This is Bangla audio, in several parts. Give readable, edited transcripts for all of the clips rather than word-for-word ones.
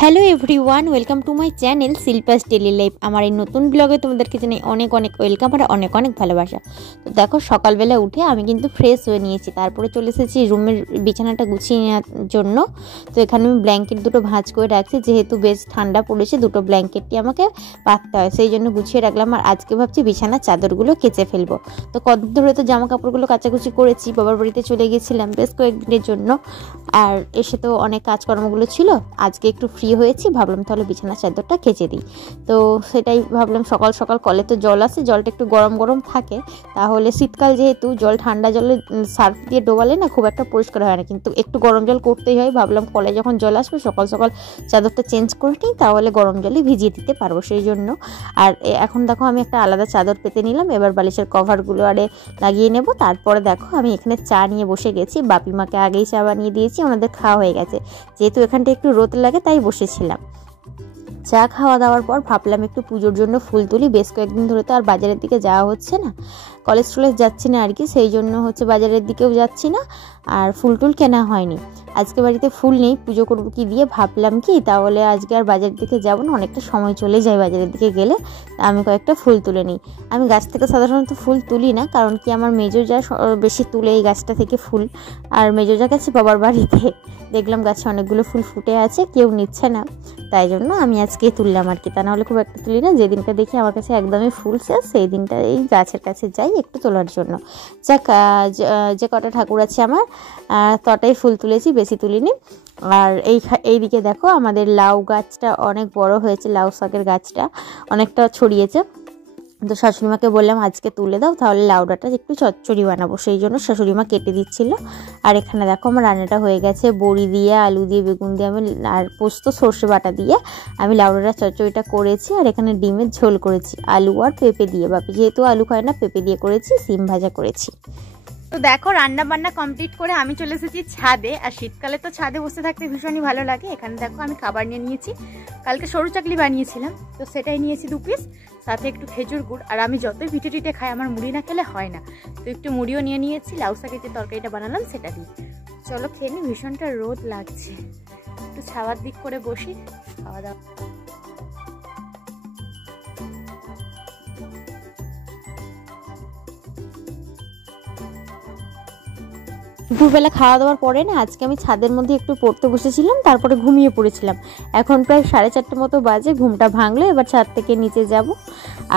Hello everyone, welcome to my channel Shilpa's daily life. আমার এই নতুন ব্লগে তোমাদেরকে জানাই অনেক অনেক ওয়েলকাম আর অনেক অনেক ভালোবাসা। তো দেখো, সকালবেলা উঠে আমি কিন্তু ফ্রেশ হয়ে নিয়েছি, তারপরে চলে এসেছি রুমের বিছানাটা গুছিয়ে নেওয়ার জন্য। তো এখানে আমি ব্ল্যাঙ্কেট দুটো ভাঁজ করে রাখছি, যেহেতু বেশ ঠান্ডা পড়েছে, দুটো ব্ল্যাঙ্কেটটি আমাকে পাততে হয়, সেই জন্য গুছিয়ে রাখলাম। আর আজকে ভাবছি বিছানার চাদরগুলো কেচে ফেলবো। তো কদিন ধরে তো জামা কাপড়গুলো কাচাকুচি করেছি, বাবার বাড়িতে চলে গেছিলাম বেশ কয়েকদিনের জন্য, আর এসে তো অনেক কাজকর্মগুলো ছিল। আজকে একটু ফ্রি হয়েছি, ভাবলাম তাহলে বিছানার চাদরটা কেচে দিই। তো সেটাই ভাবলাম, সকাল সকাল কলে তো জল আসে, জলটা একটু গরম গরম থাকে, তাহলে শীতকাল যেহেতু জল ঠান্ডা জলে সার্ফ দিয়ে ডোবালে না খুব একটা পরিষ্কার হয় না, কিন্তু একটু গরম জল করতেই হয়। ভাবলাম কলে যখন জল আসবে সকাল সকাল চাদরটা চেঞ্জ করে নিই, তাহলে গরম জলে ভিজিয়ে দিতে পারবো, সেই জন্য। আর এখন দেখো আমি একটা আলাদা চাদর পেতে নিলাম, এবার বালিশের কভারগুলো আরে লাগিয়ে নেব। তারপরে দেখো আমি এখানে চা নিয়ে বসে গেছি, বাপিমাকে আগেই চা বানিয়ে দিয়েছি, ওনাদের খাওয়া হয়ে গেছে। যেহেতু এখানটা একটু রোদ লাগে তাই বসেছিলাম। চা খাওয়া দাওয়ার পর ভাবলাম একটু পুজোর জন্য ফুল তুলি, বেশ কয়েকদিন ধরে তো আর বাজারের দিকে যাওয়া হচ্ছে না, কলেজ টলেজ যাচ্ছি না আর কি, সেই জন্য বাজারের দিকেও যাচ্ছি না, আর ফুল টুল কেনা হয়নি। আজকে বাড়িতে ফুল নেই, পুজো করবো কি দিয়ে, ভাবলাম কি তাহলে আজকে আর বাজারের দিকে যাবো না, অনেকটা সময় চলে যায় বাজারের দিকে গেলে, আমি কয়েকটা ফুল তুলে নিই। আমি গাছ থেকে সাধারণত ফুল তুলি না, কারণ কি আমার মেজো যা বেশি তুলে এই গাছটা থেকে ফুল, আর মেজো যা গেছে বাবার বাড়িতে, দেখলাম গাছে অনেকগুলো ফুল ফুটে আছে, কেউ নিচ্ছে না, তাই জন্য আমি আজকে তুললাম আর কি, তা নাহলে খুব একটা তুলি না। যেদিনটা দেখি আমার কাছে একদমই ফুল শেষ, সেই দিনটা এই গাছের কাছে যাই একটু তোলার জন্য। যাক, যে কটা ঠাকুর আছে আমার তটাই ফুল তুলেছি, বেশি তুলিনি। আর এইদিকে দেখো আমাদের লাউ গাছটা অনেক বড় হয়েছে, লাউ শাকের গাছটা অনেকটা ছড়িয়েছে। তো শাশুড়িমাকে বললাম আজকে তুলে দাও, তাহলে লাউ ডাঁটা একটু চচ্চড়ি বানাবো, সেই জন্য শাশুড়িমা কেটে দিচ্ছিল। আর এখানে দেখো আমার রান্নাটা হয়ে গেছে, বড়ি দিয়ে, আলু দিয়ে, বেগুন দিয়ে আমি আর পোস্ত সর্ষে বাটা দিয়ে আমি লাউ ডাঁটা চচ্চড়িটা করেছি। আর এখানে ডিমের ঝোল করেছি আলু আর পেঁপে দিয়ে, বাপি যেহেতু আলু খায় না পেঁপে দিয়ে করেছি, সিম ভাজা করেছি। তো দেখো রান্না বান্না কমপ্লিট করে আমি চলে এসেছি ছাদে, আর শীতকালে তো ছাদে বসে থাকতে ভীষণই ভালো লাগে। এখানে দেখো আমি খাবার নিয়ে নিয়েছি, কালকে সরু চাকলি বানিয়েছিলাম, তো সেটাই নিয়েছি 2 পিস, সাথে একটু খেজুর গুড়। আর আমি যতই পিঠে টিঠে খাই, আমার মুড়ি না খেলে হয় না, তো একটু মুড়িও নিয়ে নিয়েছি, লাউ শাকের যে তরকারিটা বানালাম সেটা দিয়ে। চলো খেয়ে নি, ভীষণটা রোদ লাগছে, একটু ছাওয়ার দিক করে বসি, খাওয়া দাওয়া। দুপুরবেলা খাওয়া দাওয়ার পরে না আজকে আমি ছাদের মধ্যে একটু পড়তে বসেছিলাম, তারপরে ঘুমিয়ে পড়েছিলাম। এখন প্রায় 4:30 মতো বাজে, ঘুমটা ভাঙলো, এবার ছাদ থেকে নিচে যাব।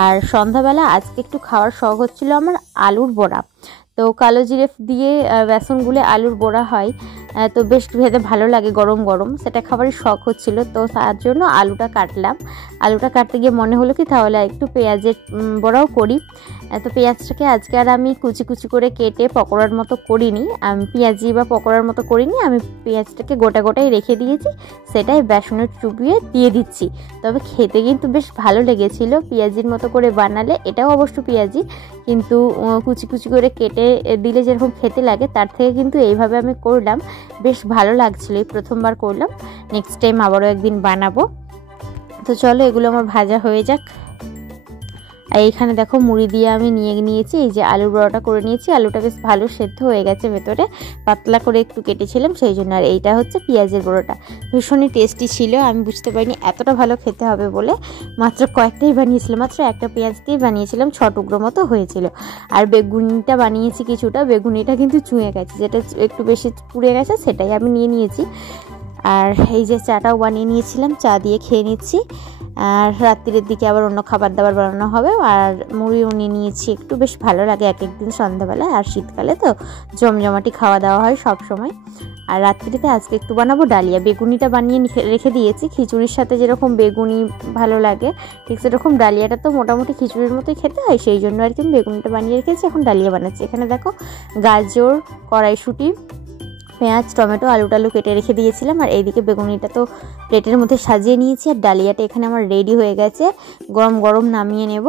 আর সন্ধ্যাবেলা আজকে একটু খাওয়ার শখ হচ্ছিল আমার আলুর বড়া। তো কালো জিরে দিয়ে বেসন গুলে আলুর বড়া হয়, তো বেশ খেতে ভালো লাগে গরম গরম, সেটা খাবারই শখ হচ্ছিল। তো তার জন্য আলুটা কাটলাম, আলুটা কাটতে গিয়ে মনে হলো কি তাহলে একটু পেঁয়াজের বড়াও করি। তো পেঁয়াজটাকে আজকে আর আমি কুচি কুচি করে কেটে পকোড়ার মতো করিনি, আমি পেঁয়াজি বা পকোড়ার মতো করিনি, আমি পেঁয়াজটাকে গোটা গোটাই রেখে দিয়েছি, সেটাই বেসনের চুবিয়ে দিয়ে দিচ্ছি। তবে খেতে কিন্তু বেশ ভালো লেগেছিল, পেঁয়াজির মতো করে বানালে, এটাও অবশ্য পেঁয়াজি, কিন্তু কুচি কুচি করে কেটে দিলে যেরকম খেতে লাগে তার থেকে কিন্তু এইভাবে আমি করলাম, বেশ ভালো লাগছিল, এই প্রথমবার করলাম, নেক্সট টাইম আবারও একদিন বানাবো। তো চলো এগুলো আমার ভাজা হয়ে যাক। আর এইখানে দেখো মুড়ি দিয়ে আমি নিয়ে নিয়েছি, এই যে আলুর বড়াটা করে নিয়েছি, আলুটা বেশ ভালো সেদ্ধ হয়ে গেছে, ভেতরে পাতলা করে একটু কেটেছিলাম সেই জন্য। আর এইটা হচ্ছে পেঁয়াজের বড়াটা, ভীষণই টেস্টি ছিল, আমি বুঝতে পারিনি এতটা ভালো খেতে হবে বলে, মাত্র কয়েকটাই বানিয়েছিলাম, মাত্র একটা পেঁয়াজ দিয়ে বানিয়েছিলাম, 6 টুকরো মতো হয়েছিল। আর বেগুনিটা বানিয়েছি কিছুটা, বেগুনিটা কিন্তু চুঁয়ে গেছে, যেটা একটু বেশি পুড়ে গেছে সেটাই আমি নিয়ে নিয়েছি। আর এই যে চাটাও বানিয়ে নিয়েছিলাম, চা দিয়ে খেয়ে নিচ্ছি। আর রাত্রির দিকে আবার অন্য খাবার দাবার বানানো হবে। আর মুড়িও নিয়ে নিয়েছি একটু, বেশ ভালো লাগে এক একদিন সন্ধ্যাবেলায়, আর শীতকালে তো জমজমাটি খাওয়া দাওয়া হয় সব সময়। আর রাত্রিতে আজকে একটু বানাবো ডালিয়া, বেগুনিটা বানিয়ে রেখে দিয়েছি, খিচুড়ির সাথে যেরকম বেগুনি ভালো লাগে ঠিক সেরকম ডালিয়াটা তো মোটামুটি খিচুড়ির মতোই খেতে হয়, সেই জন্য আর কি আমি বেগুনিটা বানিয়ে রেখেছি, এখন ডালিয়া বানাচ্ছি। এখানে দেখো গাজর, কড়াইশুঁটি, পেঁয়াজ, টমেটো, আলু টালু কেটে রেখে দিয়েছিলাম। আর এইদিকে বেগুনিটা তো প্লেটের মধ্যে সাজিয়ে নিয়েছি, আর ডালিয়াটা এখানে আমার রেডি হয়ে গেছে, গরম গরম নামিয়ে নেব।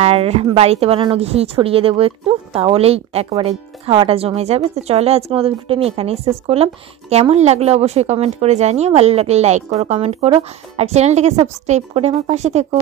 আর বাড়িতে বানানো ঘি ছড়িয়ে দেবো একটু, তাহলেই একেবারে খাওয়াটা জমে যাবে। তো চলো আজকের মতো ভিডিওটা আমি এখানেই শেষ করলাম, কেমন লাগলো অবশ্যই কমেন্ট করে জানিও, ভালো লাগলে লাইক করো, কমেন্ট করো, আর চ্যানেলটিকে সাবস্ক্রাইব করে আমার পাশে থেকো।